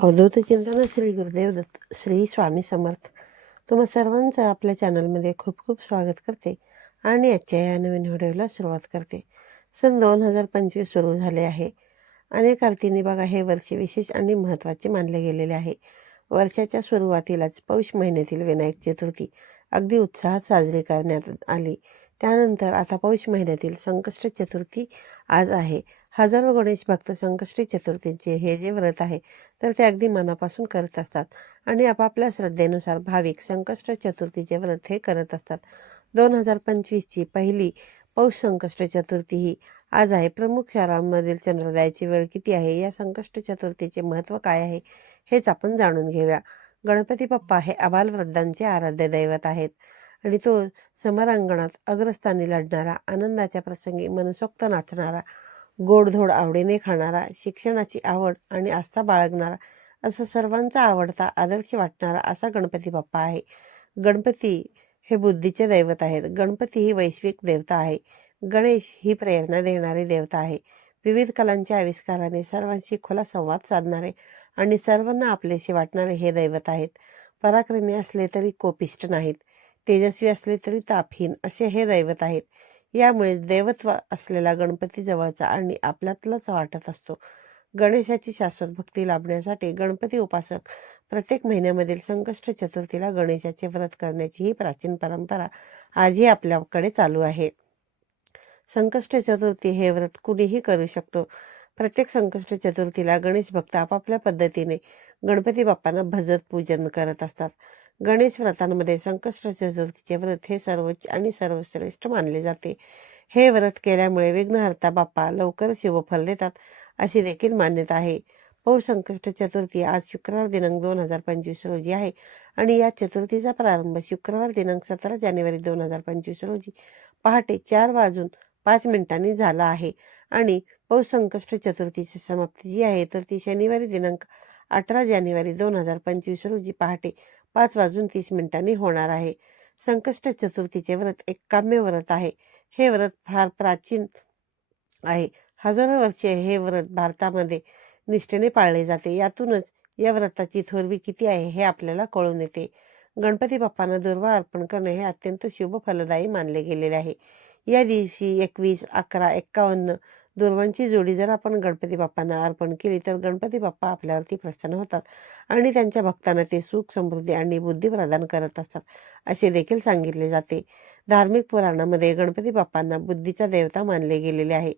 अवधूत चिंतन श्री गुरुदेव दत्त श्री स्वामी समर्थ. तुम्हा सर्वांचं आपल्या चॅनलमध्ये खूप खूप स्वागत करते आणि आजच्या या नवीन व्हिडिओला सुरुवात करते. सन दोन हजार पंचवीस सुरू झाले आहे. अनेक अर्थीने बघा हे वर्ष विशेष आणि महत्त्वाचे मानले गेलेले आहे. वर्षाच्या सुरुवातीलाच पौष महिन्यातील विनायक चतुर्थी अगदी उत्साहात साजरी करण्यात आली. त्यानंतर आता पौष महिन्यातील संकष्ट चतुर्थी आज आहे. हजारो गणेश भक्त संकष्टी चतुर्थींचे हे जे व्रत आहे तर ते अगदी मनापासून करत असतात. आणि आपापल्या श्रद्धेनुसार भाविक संकष्ट चतुर्थीचे व्रत हे करत असतात. दोन हजार पंचवीसची पहिली पौष संकष्ट चतुर्थी ही आज आहे. प्रमुख शहरांमधील चंद्रोदयाची वेळ किती आहे? या संकष्ट चतुर्थीचे महत्त्व काय आहे? हेच आपण जाणून घेऊया. गणपती बाप्पा हे आबालवृद्धांचे आराध्य दैवत आहेत. आणि तो समरांगणात अग्रस्थानी लढणारा आनंदाच्या प्रसंगी मनसोक्त नाचणारा गोडधोड आवडीने खाणारा शिक्षणाची आवड आणि आस्था बाळगणारा असा सर्वांचा आवडता आदर्श वाटणारा असा गणपती बाप्पा आहे. गणपती हे बुद्धीचे दैवत आहेत. गणपती ही वैश्विक देवता आहे. गणेश ही प्रेरणा देणारी देवता आहे. विविध कलांच्या आविष्काराने सर्वांशी खुला संवाद साधणारे आणि सर्वांना आपलेसे वाटणारे हे दैवत आहेत. पराक्रमी असले तरी कोपिष्ट नाहीत. तेजस्वी असले तरी तापहीन असे हे दैवत आहेत. यामुळे देवत्व असलेला गणपती जवळचा आणि आपल्यातलाच वाटत असतो. गणेशाची शाश्वत भक्ती लाभण्यासाठी गणपती उपासक प्रत्येक महिन्यामधील संकष्ट चतुर्थीला गणेशाचे व्रत करण्याची ही प्राचीन परंपरा आजही आपल्याकडे चालू आहे. संकष्ट चतुर्थी हे व्रत कुणीही करू शकतो. प्रत्येक संकष्ट चतुर्थीला गणेश भक्त आपापल्या पद्धतीने गणपती बाप्पांना भजत पूजन करत असतात. गणेश व्रतांमध्ये संकष्ट चतुर्थीचे व्रत हे सर्वोच्च आणि सर्वश्रेष्ठ मानले जाते. हे व्रत केल्यामुळे विघ्नहर्ता बाप्पा लवकर शिवफल देतात अशी देखील मान्यता आहे. पौष संकष्ट चतुर्थी आज शुक्रवार दिनांक दोन हजार पंचवीस रोजी आहे आणि या चतुर्थीचा प्रारंभ शुक्रवार दिनांक सतरा जानेवारी दोन हजार पंचवीस रोजी पहाटे चार वाजून पाच मिनिटांनी झाला आहे. आणि पौष संकष्ट चतुर्थीची समाप्ती जी आहे तर ती शनिवारी दिनांक अठरा जानेवारी दोन हजार पंचवीस रोजी पहाटे पाच वाजून तीस मिनिटांनी होणार आहे. संकष्ट चतुर्थीचे व्रत एक काम्य व्रत आहे. हे व्रत फार प्राचीन आहे. हजारो वर्षे हे व्रत भारतामध्ये निष्ठेने पाळले जाते. यातूनच या व्रताची थोरवी किती आहे हे आपल्याला कळून येते. गणपती बाप्पांना दुर्वा अर्पण करणे हे अत्यंत शुभ फलदायी मानले गेलेले आहे. या दिवशी एकवीस अकरा एक्कावन्न दुर्वांची जोडी जर आपण गणपती बाप्पांना अर्पण केली तर गणपती बाप्पा आपल्यावरती प्रसन्न होतात आणि त्यांच्या भक्तांना ते सुख समृद्धी आणि बुद्धी प्रदान करत असतात असे देखील सांगितले जाते. धार्मिक पुराणामध्ये गणपती बाप्पांना बुद्धीचा देवता मानले गेलेले आहे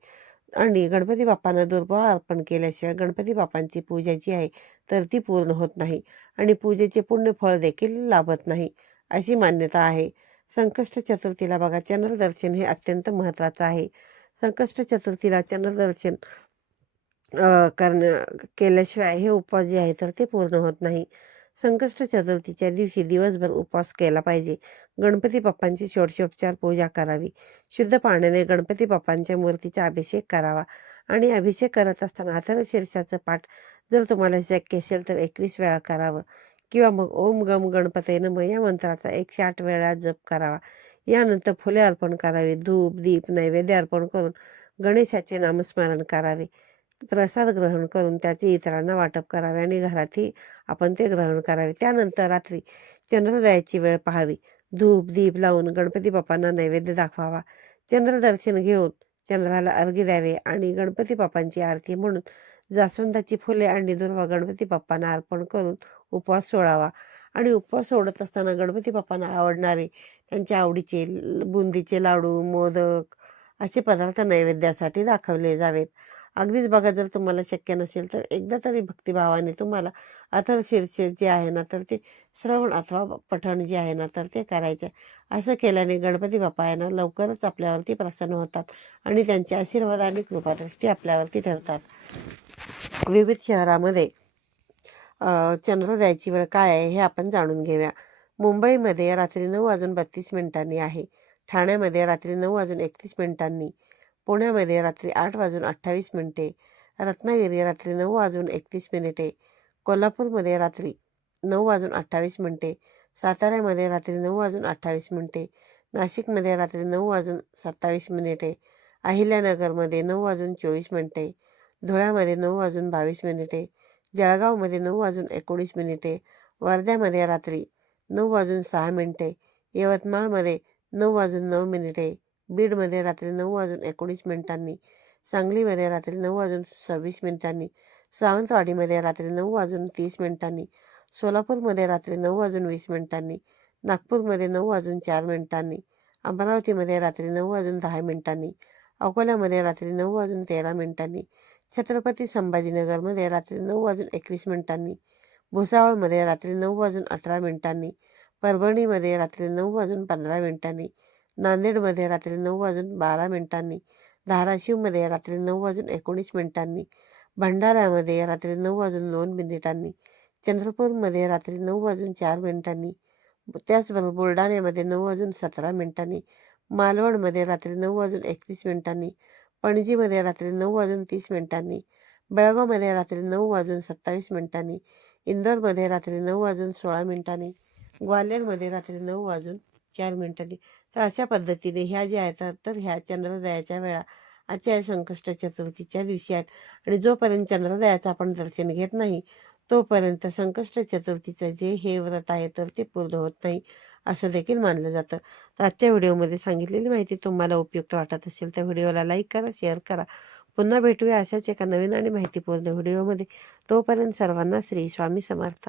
आणि गणपती बाप्पांना दुर्वा अर्पण केल्याशिवाय गणपती बाप्पांची पूजा जी आहे तर ती पूर्ण होत नाही आणि पूजेचे पुण्य फळ देखील लाभत नाही अशी मान्यता आहे. संकष्ट चतुर्थीला बघा चंद्रदर्शन हे अत्यंत महत्त्वाचं आहे. संकष्ट चतुर्थीला चंद्रदर्शन करण्या केल्याशिवाय हे उपवास जे आहे तर ते पूर्ण होत नाही. संकष्ट चतुर्थीच्या दिवशी दिवसभर उपवास केला पाहिजे. गणपती बाप्पांची षोडशोपचार पूजा करावी. शुद्ध पाण्याने गणपती बाप्पांच्या मूर्तीचा अभिषेक करावा. आणि अभिषेक करत असताना अथर्व शीर्षाचं पाठ जर तुम्हाला शक्य असेल तर एकवीस वेळा करावं. किंवा मग ओम गम गणपते नम या मंत्राचा एकशे आठ वेळा जप करावा. यानंतर फुले अर्पण करावे धूप दीप नैवेद्य अर्पण करून गणेशाचे नामस्मरण करावे प्रसाद ग्रहण करून त्याचे इतरांना वाटप करावे आणि घरातही आपण ते ग्रहण करावे. त्यानंतर रात्री चंद्रोदयाची वेळ पाहावी. धूप दीप लावून गणपती बाप्पांना नैवेद्य दाखवावा. चंद्रदर्शन घेऊन चंद्राला अर्घ्य द्यावे आणि गणपती बाप्पांची आरती म्हणून जास्वंदाची फुले आणि दुर्वा गणपती बाप्पांना अर्पण करून उपवास सोडावा. आणि उपवास सोडत असताना गणपती बाप्पांना आवडणारे त्यांच्या आवडीचे बुंदीचे लाडू मोदक असे पदार्थ नैवेद्यासाठी दाखवले जावेत. अगदीच बघा जर तुम्हाला शक्य नसेल तर एकदा तरी भक्तिभावाने तुम्हाला अथर शीर्ष जे आहे ना तर ते श्रवण अथवा पठण जे आहे ना तर ते करायचे. असं केल्याने गणपती बाप्पा आहे ना लवकरच आपल्यावरती प्रसन्न होतात आणि त्यांचे आशीर्वाद आणि कृपादृष्टी आपल्यावरती ठेवतात. विविध शहरामध्ये चंद्र द्यायची वेळ काय आहे हे आपण जाणून घेऊया. मुंबईमध्ये रात्री नऊ वाजून बत्तीस मिनिटांनी आहे. ठाण्यामध्ये रात्री नऊ वाजून एकतीस मिनिटांनी. पुण्यामध्ये रात्री आठ वाजून अठ्ठावीस मिनिटे. रत्नागिरी रात्री नऊ वाजून एकतीस मिनिटे. कोल्हापूरमध्ये रात्री नऊ वाजून अठ्ठावीस मिनिटे. साताऱ्यामध्ये रात्री नऊ वाजून अठ्ठावीस मिनिटे. नाशिकमध्ये रात्री नऊ वाजून सत्तावीस मिनिटे. अहिल्यानगरमध्ये नऊ वाजून चोवीस मिनिटे. धुळ्यामध्ये नऊ वाजून बावीस मिनिटे. जळगावमध्ये नऊ वाजून एकोणीस मिनिटे वर्ध्यामध्ये रात्री नऊ वाजून सहा मिनिटे यवतमाळमध्ये नऊ वाजून नऊ मिनिटे बीडमध्ये रात्री नऊ वाजून एकोणीस मिनिटांनी सांगलीमध्ये रात्री नऊ वाजून सव्वीस मिनिटांनी सावंतवाडीमध्ये रात्री नऊ वाजून तीस मिनिटांनी सोलापूरमध्ये रात्री नऊ वाजून वीस मिनिटांनी नागपूरमध्ये नऊ वाजून चार मिनिटांनी अमरावतीमध्ये रात्री नऊ वाजून दहा मिनिटांनी अकोल्यामध्ये रात्री नऊ वाजून तेरा मिनिटांनी छत्रपती संभाजीनगरमध्ये रात्री नऊ वाजून एकवीस मिनिटांनी भुसावळमध्ये रात्री नऊ वाजून अठरा मिनिटांनी परभणीमध्ये रात्री नऊ वाजून पंधरा मिनिटांनी नांदेडमध्ये रात्री नऊ वाजून बारा मिनिटांनी धाराशिवमध्ये रात्री नऊ वाजून एकोणीस मिनिटांनी भंडाऱ्यामध्ये रात्री नऊ वाजून दोन मिनिटांनी चंद्रपूरमध्ये रात्री नऊ वाजून चार मिनिटांनी त्याचबरोबर बुलढाण्यामध्ये नऊ वाजून सतरा मिनिटांनी मालवणमध्ये रात्री नऊ वाजून एकतीस मिनिटांनी पणजीमध्ये रात्री नऊ वाजून तीस मिनिटांनी बेळगावमध्ये रात्री नऊ वाजून सत्तावीस मिनिटांनी इंदोरमध्ये रात्री नऊ वाजून सोळा मिनिटांनी ग्वाल्हेरमध्ये रात्री नऊ वाजून चार मिनिटांनी. तर अशा पद्धतीने ह्या ज्या आहेत तर ह्या चंद्रोदयाच्या वेळा आजच्या या संकष्ट चतुर्थीच्या दिवशी आहेत. आणि जोपर्यंत चंद्रोदयाचं आपण दर्शन घेत नाही तोपर्यंत संकष्ट चतुर्थीचं जे हे व्रत आहे तर ते पूर्ण होत नाही. असं देखील मानलं जातं. तर आजच्या व्हिडिओमध्ये सांगितलेली माहिती तुम्हाला उपयुक्त वाटत असेल तर व्हिडिओला लाईक करा शेअर करा. पुन्हा भेटूया अशाच एका नवीन आणि माहितीपूर्ण व्हिडिओमध्ये. तोपर्यंत सर्वांना श्री स्वामी समर्थ.